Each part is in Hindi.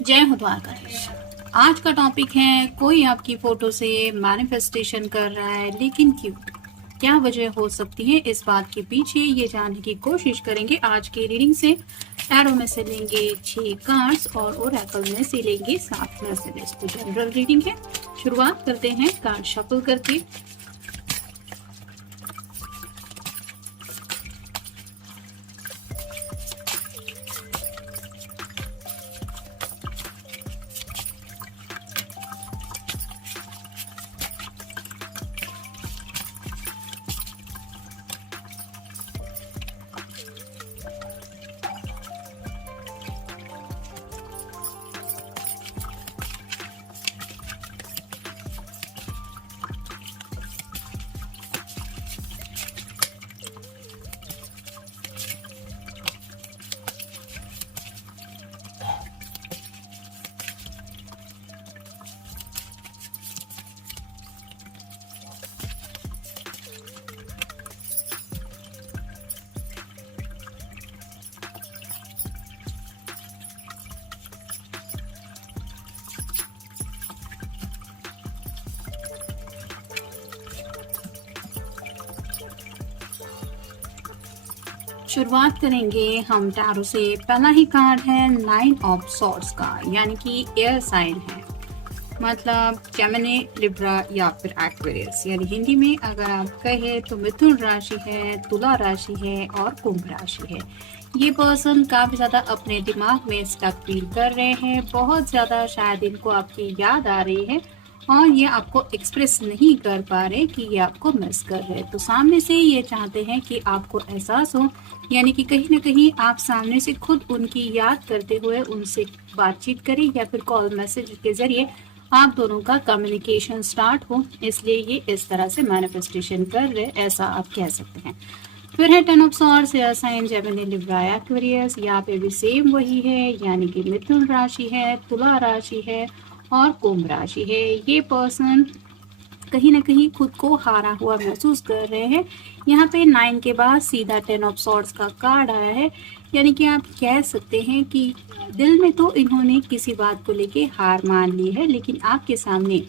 जय हो द्वारकाधीश। आज का टॉपिक है कोई आपकी फोटो से मैनिफेस्टेशन कर रहा है, लेकिन क्यों? क्या वजह हो सकती है इस बात के पीछे, ये जानने की कोशिश करेंगे आज की रीडिंग से। टैरो में से लेंगे 6 कार्ड्स और ओरेकल में से लेंगे 7 मैसेजेस। तो जनरल रीडिंग है। शुरुआत करते हैं कार्ड शफल करके। शुरुआत करेंगे हम टैरो से। पहला ही कार्ड है 9 ऑफ सॉर्ड्स का, यानी कि एयर साइन है, मतलब जेमिनी, लिब्रा या फिर एक्वेरियस। यानी हिंदी में अगर आप कहें तो मिथुन राशि है, तुला राशि है और कुंभ राशि है। ये पर्सन काफी ज्यादा अपने दिमाग में स्टक फील कर रहे हैं, बहुत ज्यादा शायद इनको आपकी याद आ रही है और ये आपको एक्सप्रेस नहीं कर पा रहे कि ये आपको मिस कर रहे हैं। तो सामने से ये चाहते हैं कि आपको एहसास हो, यानी कि कहीं ना कहीं आप सामने से खुद उनकी याद करते हुए उनसे बातचीत करें या फिर कॉल मैसेज के जरिए आप दोनों का कम्युनिकेशन स्टार्ट हो। इसलिए ये इस तरह से मैनिफेस्टेशन कर रहे, ऐसा आप कह सकते हैं। फिर है 10 of swords, air sign, Gemini, Libra, Aquarius. यहाँ पे भी सेम वही है, यानी कि मिथुन राशि है, तुला राशि है और कुंभ राशि है। ये पर्सन कहीं ना कहीं खुद को हारा हुआ महसूस कर रहे हैं। यहाँ पे 9 के बाद सीधा 10 ऑफ सॉर्ड्स का कार्ड आया है, यानी कि आप कह सकते हैं कि दिल में तो इन्होंने किसी बात को लेके हार मान ली है, लेकिन आपके सामने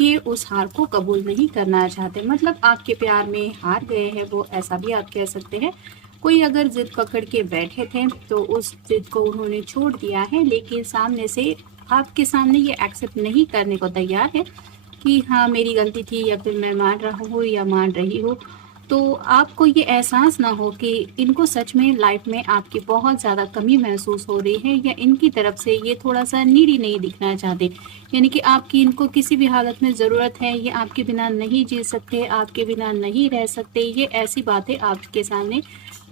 ये उस हार को कबूल नहीं करना चाहते, मतलब आपके प्यार में हार गए हैं वो, ऐसा भी आप कह सकते हैं। कोई अगर जिद पकड़ के बैठे थे तो उस जिद को उन्होंने छोड़ दिया है, लेकिन सामने से आपके सामने ये एक्सेप्ट नहीं करने को तैयार है कि हाँ मेरी गलती थी, या फिर मैं मान रहा हूँ या मान रही हूँ। तो आपको ये एहसास ना हो कि इनको सच में लाइफ में आपकी बहुत ज़्यादा कमी महसूस हो रही है, या इनकी तरफ से ये थोड़ा सा नीडी नहीं दिखना चाहते, यानी कि आपकी इनको किसी भी हालत में ज़रूरत है, ये आपके बिना नहीं जी सकते, आपके बिना नहीं रह सकते, ये ऐसी बातें आपके सामने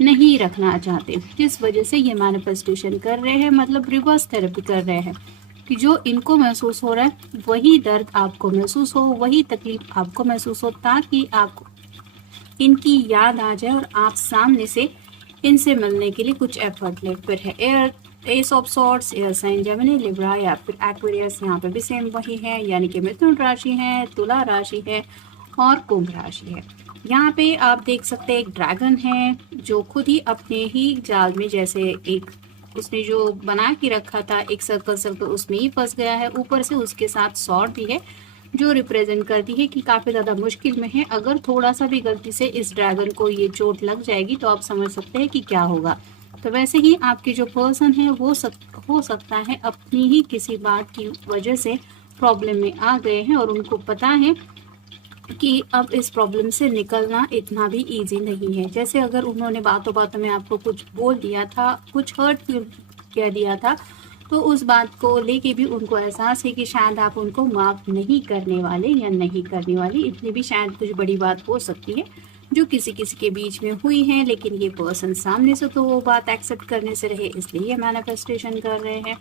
नहीं रखना चाहते, जिस वजह से ये मैनिफेस्टेशन कर रहे हैं, मतलब रिवर्स थेरेपी कर रहे हैं कि जो इनको महसूस हो रहा है वही दर्द आपको महसूस हो, वही तकलीफ आपको महसूस हो, ताकि आपको इनकी याद आ जाए और आप सामने से इनसे मिलने के लिए कुछ एफर्ट लें। फिर है air ace of swords, air sign, Gemini, Libra या फिर एक्वेरियस। यहाँ पे भी सेम वही है, यानी कि मिथुन राशि है, तुला राशि है और कुंभ राशि है। यहाँ पे आप देख सकते हैं एक ड्रैगन है जो खुद ही अपने ही जाल में, जैसे एक उसने जो बना के रखा था एक सर्कल सर्कल, उसमें ही फंस गया है। ऊपर से उसके साथ सॉर्ड भी है जो रिप्रेजेंट करती है कि काफी ज्यादा मुश्किल में है। अगर थोड़ा सा भी गलती से इस ड्रैगन को ये चोट लग जाएगी तो आप समझ सकते हैं कि क्या होगा। तो वैसे ही आपके जो पर्सन है वो हो सकता है अपनी ही किसी बात की वजह से प्रॉब्लम में आ गए हैं और उनको पता है कि अब इस प्रॉब्लम से निकलना इतना भी इजी नहीं है। जैसे अगर उन्होंने बातों बातों में आपको कुछ बोल दिया था, कुछ हर्ट फील कह दिया था, तो उस बात को लेके भी उनको एहसास है कि शायद आप उनको माफ़ नहीं करने वाले या नहीं करने वाली। इतनी भी शायद कुछ बड़ी बात हो सकती है जो किसी किसी के बीच में हुई है, लेकिन ये पर्सन सामने से तो वो बात एक्सेप्ट करने से रहे, इसलिए ये मैनिफेस्टेशन कर रहे हैं।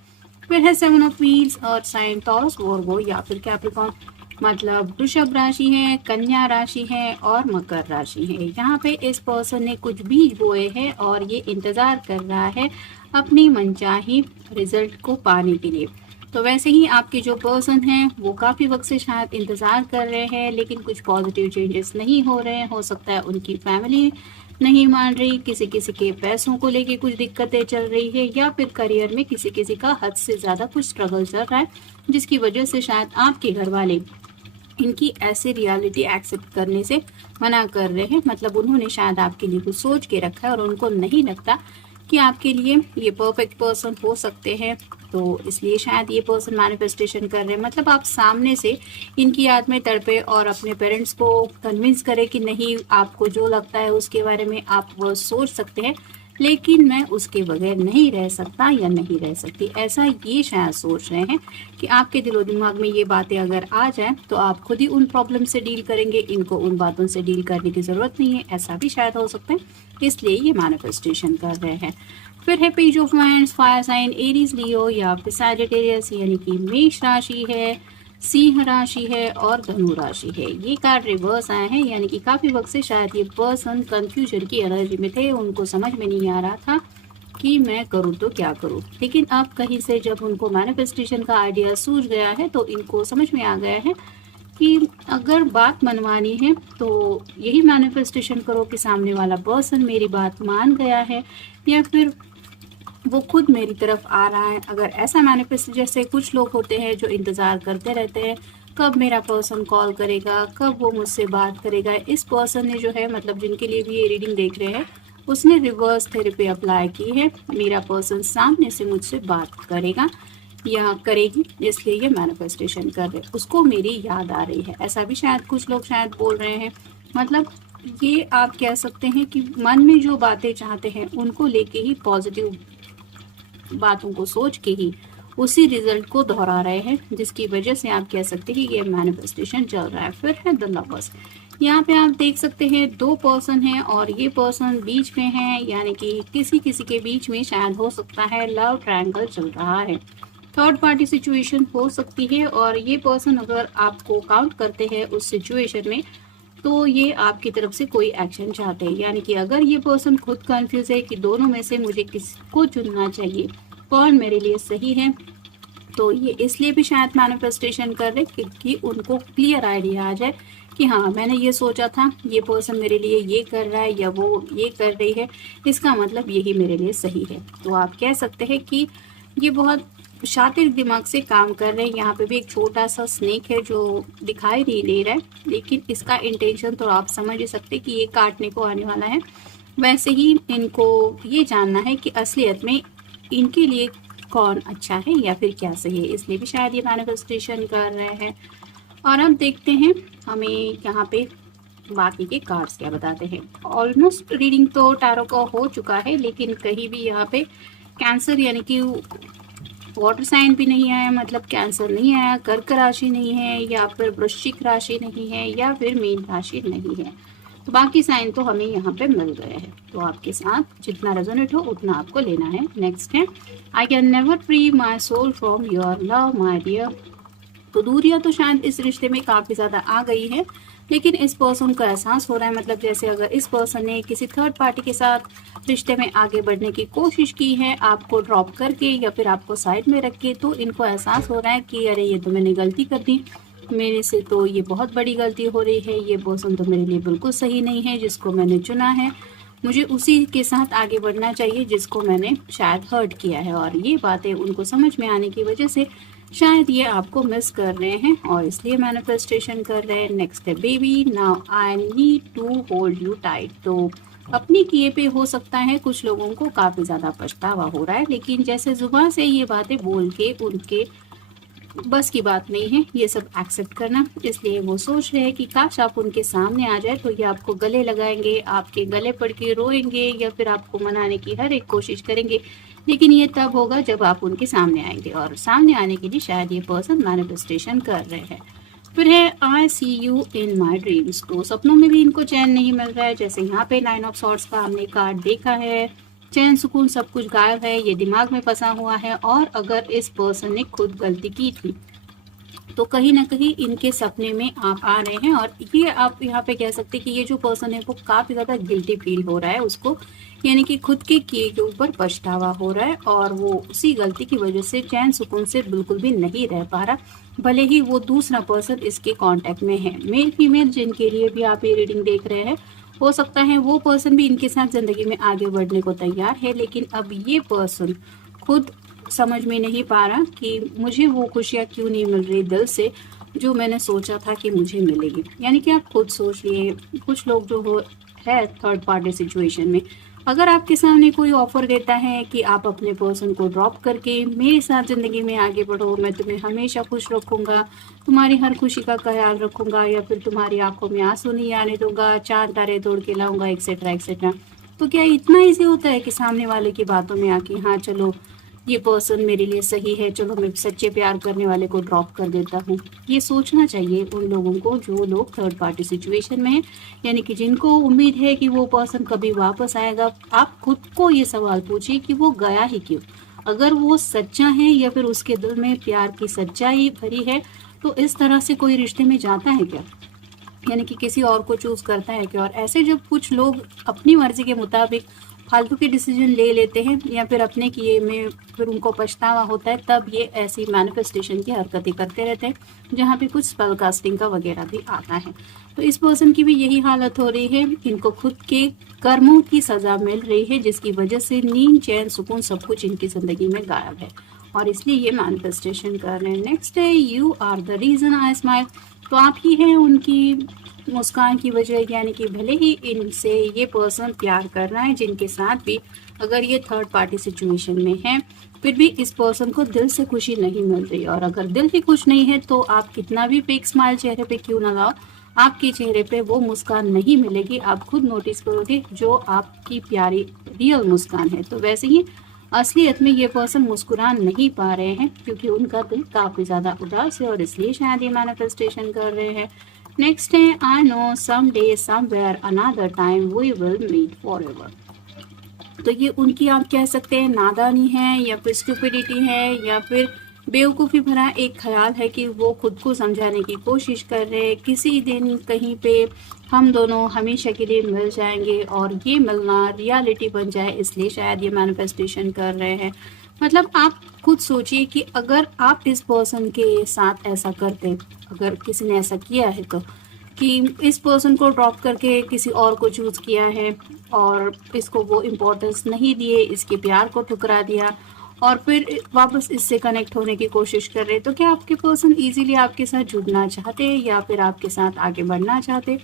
फिर है 7 ऑफ व्हील्स और साइन टॉरस, वर्गो या फिर कैप्रिकॉर्न, मतलब वृषभ राशि है, कन्या राशि है और मकर राशि है। यहाँ पे इस पर्सन ने कुछ बीज बोए हैं और ये इंतजार कर रहा है अपनी मनचाही रिजल्ट को पाने के लिए। तो वैसे ही आपके जो पर्सन हैं वो काफ़ी वक्त से शायद इंतज़ार कर रहे हैं, लेकिन कुछ पॉजिटिव चेंजेस नहीं हो रहे हैं। हो सकता है उनकी फैमिली नहीं मान रही, किसी किसी के पैसों को लेके कुछ दिक्कतें चल रही है, या फिर करियर में किसी किसी का हद से ज़्यादा कुछ स्ट्रगल चल रहा है, जिसकी वजह से शायद आपके घर वाले इनकी ऐसी रियलिटी एक्सेप्ट करने से मना कर रहे हैं। मतलब उन्होंने शायद आपके लिए कुछ सोच के रखा है और उनको नहीं लगता कि आपके लिए ये परफेक्ट पर्सन हो सकते हैं, तो इसलिए शायद ये पर्सन मैनिफेस्टेशन कर रहे हैं। मतलब आप सामने से इनकी याद में तड़पे और अपने पेरेंट्स को कन्विंस करें कि नहीं, आपको जो लगता है उसके बारे में आप वो सोच सकते हैं, लेकिन मैं उसके बगैर नहीं रह सकता या नहीं रह सकती, ऐसा ये शायद सोच रहे हैं कि आपके दिलो दिमाग में ये बातें अगर आ जाए तो आप खुद ही उन प्रॉब्लम से डील करेंगे, इनको उन बातों से डील करने की ज़रूरत नहीं है, ऐसा भी शायद हो सकता है, इसलिए ये मैनिफेस्टेशन कर रहे हैं। फिर है page of wands, fire sign Aries Leo या फिर सैजिटेरियस यानी कि मेष राशि है, सिंह राशि है और धनु राशि है। ये कार्ड रिवर्स आए हैं, यानी कि काफी वक्त से शायद ये पर्सन कंफ्यूजन की एनर्जी में थे, उनको समझ में नहीं आ रहा था कि मैं करूँ तो क्या करूँ, लेकिन अब कहीं से जब उनको मैनिफेस्टेशन का आइडिया सूझ गया है तो इनको समझ में आ गया है कि अगर बात मनवानी है तो यही मैनिफेस्टेशन करो कि सामने वाला पर्सन मेरी बात मान गया है या फिर वो खुद मेरी तरफ आ रहा है। अगर ऐसा मैनिफेस्ट, जैसे कुछ लोग होते हैं जो इंतज़ार करते रहते हैं कब मेरा पर्सन कॉल करेगा, कब वो मुझसे बात करेगा, इस पर्सन ने जो है, मतलब जिनके लिए भी ये रीडिंग देख रहे हैं, उसने रिवर्स थेरेपी अप्लाई की है, मेरा पर्सन सामने से मुझसे बात करेगा या करेगी, इसलिए ये मैनिफेस्टेशन कर रहे हैं, उसको मेरी याद आ रही है, ऐसा भी शायद कुछ लोग शायद बोल रहे हैं। मतलब ये आप कह सकते हैं कि मन में जो बातें चाहते हैं उनको लेके ही, पॉजिटिव बातों को सोच के ही उसी रिजल्ट को दोहरा रहे हैं, जिसकी वजह से आप कह सकते हैं कि ये मैनिफेस्टेशन चल रहा है। फिर है द लवर्स, यहाँ पे आप देख सकते हैं दो पर्सन हैं और ये पर्सन बीच में है, यानी कि किसी किसी के बीच में शायद हो सकता है लव ट्रायंगल चल रहा है, थर्ड पार्टी सिचुएशन हो सकती है, और ये पर्सन अगर आपको काउंट करते हैं उस सिचुएशन में तो ये आपकी तरफ से कोई एक्शन चाहते हैं, यानी कि अगर ये पर्सन खुद कंफ्यूज है कि दोनों में से मुझे किसको चुनना चाहिए, कौन मेरे लिए सही है, तो ये इसलिए भी शायद मैनिफेस्टेशन कर रहे क्योंकि उनको क्लियर आइडिया आ जाए कि हाँ, मैंने ये सोचा था, ये पर्सन मेरे लिए ये कर रहा है या वो ये कर रही है, इसका मतलब यही मेरे लिए सही है। तो आप कह सकते हैं कि ये बहुत शातिर दिमाग से काम कर रहे हैं। यहाँ पे भी एक छोटा सा स्नेक है जो दिखाई नहीं दे रहा है, लेकिन इसका इंटेंशन तो आप समझ ही सकते कि ये काटने को आने वाला है। वैसे ही इनको ये जानना है कि असलियत में इनके लिए कौन अच्छा है या फिर क्या सही है, इसलिए भी शायद ये मैनिफेस्टेशन कर रहे हैं। और अब देखते हैं हमें यहाँ पे बाकी के कार्ड्स क्या बताते हैं। ऑलमोस्ट रीडिंग तो टैरो का हो चुका है, लेकिन कहीं भी यहाँ पे कैंसर यानी कि वाटर साइन भी नहीं आया, मतलब कैंसर नहीं आया, कर्क राशि नहीं है, या फिर वृश्चिक राशि नहीं है, या फिर मीन राशि नहीं है, तो बाकी साइन तो हमें यहाँ पे मिल गए हैं। तो आपके साथ जितना रेजोनेट हो उतना आपको लेना है। नेक्स्ट है, I can never free my soul from your love my dear. तो दूरियां तो शायद इस रिश्ते में काफ़ी ज़्यादा आ गई है, लेकिन इस पर्सन को एहसास हो रहा है, मतलब जैसे अगर इस पर्सन ने किसी थर्ड पार्टी के साथ रिश्ते में आगे बढ़ने की कोशिश की है, आपको ड्रॉप करके या फिर आपको साइड में रख के, तो इनको एहसास हो रहा है कि अरे ये तो मैंने गलती कर दी, मेरे से तो ये बहुत बड़ी गलती हो रही है, ये पर्सन तो मेरे लिए बिल्कुल सही नहीं है जिसको मैंने चुना है, मुझे उसी के साथ आगे बढ़ना चाहिए जिसको मैंने शायद हर्ट किया है। और ये बातें उनको समझ में आने की वजह से शायद ये आपको मिस कर रहे हैं और इसलिए मैनिफेस्टेशन कर रहे हैं। नेक्स्ट है baby, now I need to hold you tight. तो अपनी किए पे हो सकता है कुछ लोगों को काफ़ी ज़्यादा पछतावा हो रहा है, लेकिन जैसे जुबान से ये बातें बोल के उनके बस की बात नहीं है ये सब एक्सेप्ट करना, इसलिए वो सोच रहे हैं कि काश आप उनके सामने आ जाए तो ये आपको गले लगाएंगे, आपके गले पड़ के रोएंगे या फिर आपको मनाने की हर एक कोशिश करेंगे, लेकिन ये तब होगा जब आप उनके सामने आएंगे। और सामने आने के लिए शायद ये पर्सन मैनिफेस्टेशन कर रहे हैं। फिर है आई सी यू इन माई ड्रीम्स। तो सपनों में भी इनको चैन नहीं मिल रहा है, जैसे यहाँ पे 9 ऑफ सॉर्ड्स का हमने कार्ड देखा है, चैन सुकून सब कुछ गायब है, ये दिमाग में फंसा हुआ है। और अगर इस पर्सन ने खुद गलती की थी तो कहीं ना कहीं इनके सपने में आप आ रहे हैं, और ये आप यहाँ पे कह सकते हैं कि ये जो पर्सन है वो काफ़ी ज़्यादा गिल्टी फील हो रहा है उसको, यानी कि खुद के किए के ऊपर पछतावा हो रहा है और वो उसी गलती की वजह से चैन सुकून से बिल्कुल भी नहीं रह पा रहा, भले ही वो दूसरा पर्सन इसके कांटेक्ट में है। मेल फीमेल जिनके लिए भी आप ये रीडिंग देख रहे हैं हो सकता है वो पर्सन भी इनके साथ ज़िंदगी में आगे बढ़ने को तैयार है, लेकिन अब ये पर्सन खुद समझ में नहीं पा रहा कि मुझे वो खुशियाँ क्यों नहीं मिल रही दिल से जो मैंने सोचा था कि मुझे मिलेगी। यानी कि आप खुद सोच लिए, कुछ लोग जो हो है थर्ड पार्टी सिचुएशन में, अगर आपके सामने कोई ऑफर देता है कि आप अपने पर्सन को ड्रॉप करके मेरे साथ ज़िंदगी में आगे बढ़ो, मैं तुम्हें हमेशा खुश रखूँगा, तुम्हारी हर खुशी का ख्याल रखूँगा, या फिर तुम्हारी आंखों में आंसू नहीं आने दूंगा, चांद तारे तोड़ के लाऊंगा, एक्सेट्रा एक्सेट्रा, तो क्या इतना ईजी होता है कि सामने वाले की बातों में आके हाँ चलो ये पर्सन मेरे लिए सही है, चलो मैं सच्चे प्यार करने वाले को ड्रॉप कर देता हूँ। ये सोचना चाहिए उन लोगों को जो लोग थर्ड पार्टी सिचुएशन में हैं, यानी कि जिनको उम्मीद है कि वो पर्सन कभी वापस आएगा। आप खुद को ये सवाल पूछिए कि वो गया ही क्यों। अगर वो सच्चा है या फिर उसके दिल में प्यार की सच्चाई भरी है, तो इस तरह से कोई रिश्ते में जाता है क्या, यानी कि किसी और को चूज करता है क्या। और ऐसे जब कुछ लोग अपनी मर्जी के मुताबिक फालतू के डिसीजन ले लेते हैं या फिर अपने किए में फिर उनको पछतावा होता है, तब ये ऐसी मैनिफेस्टेशन की हरकतें करते रहते हैं जहाँ पे कुछ स्पेल कास्टिंग का वगैरह भी आता है। तो इस पर्सन की भी यही हालत हो रही है, इनको खुद के कर्मों की सजा मिल रही है, जिसकी वजह से नींद, चैन, सुकून सब कुछ इनकी जिंदगी में गायब है और इसलिए ये मैनिफेस्टेशन कर रहे हैं। नेक्स्ट है you are the reason I smile. तो आप ही हैं उनकी मुस्कान की वजह, यानी कि भले ही इनसे ये पर्सन प्यार कर रहा है, जिनके साथ भी अगर ये थर्ड पार्टी सिचुएशन में है, फिर भी इस पर्सन को दिल से खुशी नहीं मिल रही। और अगर दिल ही खुश नहीं है तो आप कितना भी फेक स्माइल चेहरे पे क्यों ना लाओ, आपके चेहरे पे वो मुस्कान नहीं मिलेगी। आप खुद नोटिस करोगे जो आपकी प्यारी रियल मुस्कान है। तो वैसे ही असलियत में ये पर्सन मुस्कुरा नहीं पा रहे हैं क्योंकि उनका दिल काफी ज्यादा उदास है और इसलिए शायद ये मैनिफेस्टेशन कर रहे हैं। नेक्स्ट है I know some day somewhere another time we will meet forever. तो ये उनकी आप कह सकते हैं नादानी है या फिर स्टुपिडिटी है या फिर बेवकूफ़ी भरा एक ख्याल है कि वो खुद को समझाने की कोशिश कर रहे हैं किसी दिन कहीं पे हम दोनों हमेशा के लिए मिल जाएंगे और ये मिलना रियलिटी बन जाए, इसलिए शायद ये मैनिफेस्टेशन कर रहे हैं। मतलब आप खुद सोचिए कि अगर आप इस पर्सन के साथ ऐसा करते, अगर किसी ने ऐसा किया है तो, कि इस पर्सन को ड्रॉप करके किसी और को चूज़ किया है और इसको वो इम्पोर्टेंस नहीं दिए, इसके प्यार को ठुकरा दिया और फिर वापस इससे कनेक्ट होने की कोशिश कर रहे, तो क्या आपके पर्सन इजीली आपके साथ जुड़ना चाहते या फिर आपके साथ आगे बढ़ना चाहते।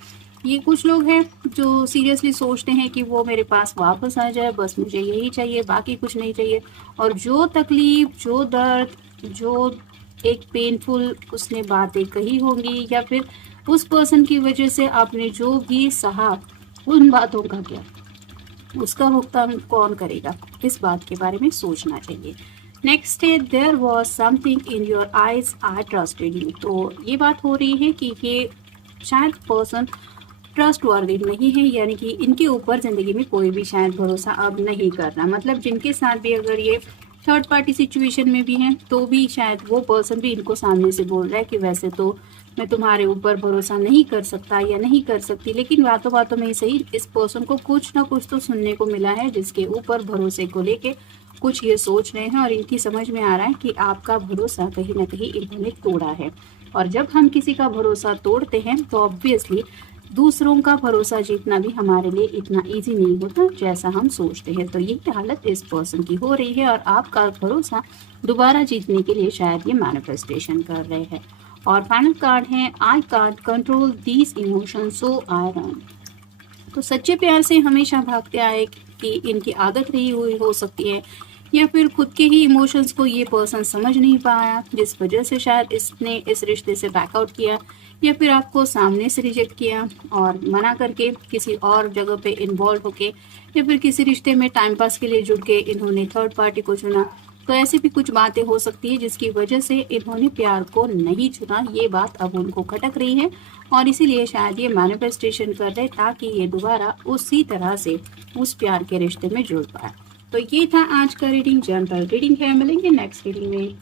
ये कुछ लोग हैं जो सीरियसली सोचते हैं कि वो मेरे पास वापस आ जाए, बस मुझे यही चाहिए, बाकी कुछ नहीं चाहिए। और जो तकलीफ, जो दर्द, जो एक पेनफुल उसने बातें कही होंगी या फिर उस पर्सन की वजह से आपने जो भी सहा, उन बातों का क्या, उसका भुगतान कौन करेगा, इस बात के बारे में सोचना चाहिए। नेक्स्ट है there was something in your eyes I trusted you. तो ये बात हो रही है कि ये शायद पर्सन ट्रस्ट वर्दी नहीं है, यानी कि इनके ऊपर ज़िंदगी में कोई भी शायद भरोसा अब नहीं करना। मतलब जिनके साथ भी अगर ये थर्ड पार्टी सिचुएशन में भी हैं तो भी शायद वो पर्सन भी इनको सामने से बोल रहा है कि वैसे तो मैं तुम्हारे ऊपर भरोसा नहीं कर सकता या नहीं कर सकती, लेकिन बातों बातों में ही सही इस पर्सन को कुछ ना कुछ तो सुनने को मिला है जिसके ऊपर भरोसे को लेके कुछ ये सोच रहे हैं और इनकी समझ में आ रहा है कि आपका भरोसा कहीं ना कहीं इन्होंने तोड़ा है। और जब हम किसी का भरोसा तोड़ते हैं तो ऑब्वियसली दूसरों का भरोसा जीतना भी हमारे लिए इतना इजी नहीं होता जैसा हम सोचते हैं। तो यही हालत इस पर्सन की हो रही है और आपका भरोसा दोबारा जीतने के लिए शायद ये मैनिफेस्टेशन कर रहे हैं। और फाइनल कार्ड है I can't control these emotions so I run. तो सच्चे प्यार से हमेशा भागते आए कि इनकी आदत रही हुई हो सकती है या फिर खुद के ही इमोशंस को ये पर्सन समझ नहीं पाया, जिस वजह से शायद इसने इस रिश्ते से बैकआउट किया या फिर आपको सामने से रिजेक्ट किया और मना करके किसी और जगह पे इन्वॉल्व होके या फिर किसी रिश्ते में टाइम पास के लिए जुड़ के इन्होंने थर्ड पार्टी को चुना। तो ऐसी भी कुछ बातें हो सकती है जिसकी वजह से इन्होंने प्यार को नहीं चुना, ये बात अब उनको खटक रही है और इसीलिए शायद ये मैनिफेस्टेशन कर रहे ताकि ये दोबारा उसी तरह से उस प्यार के रिश्ते में जुड़ पाए। तो ये था आज का रीडिंग, जनरल रीडिंग है। मिलेंगे नेक्स्ट रीडिंग में।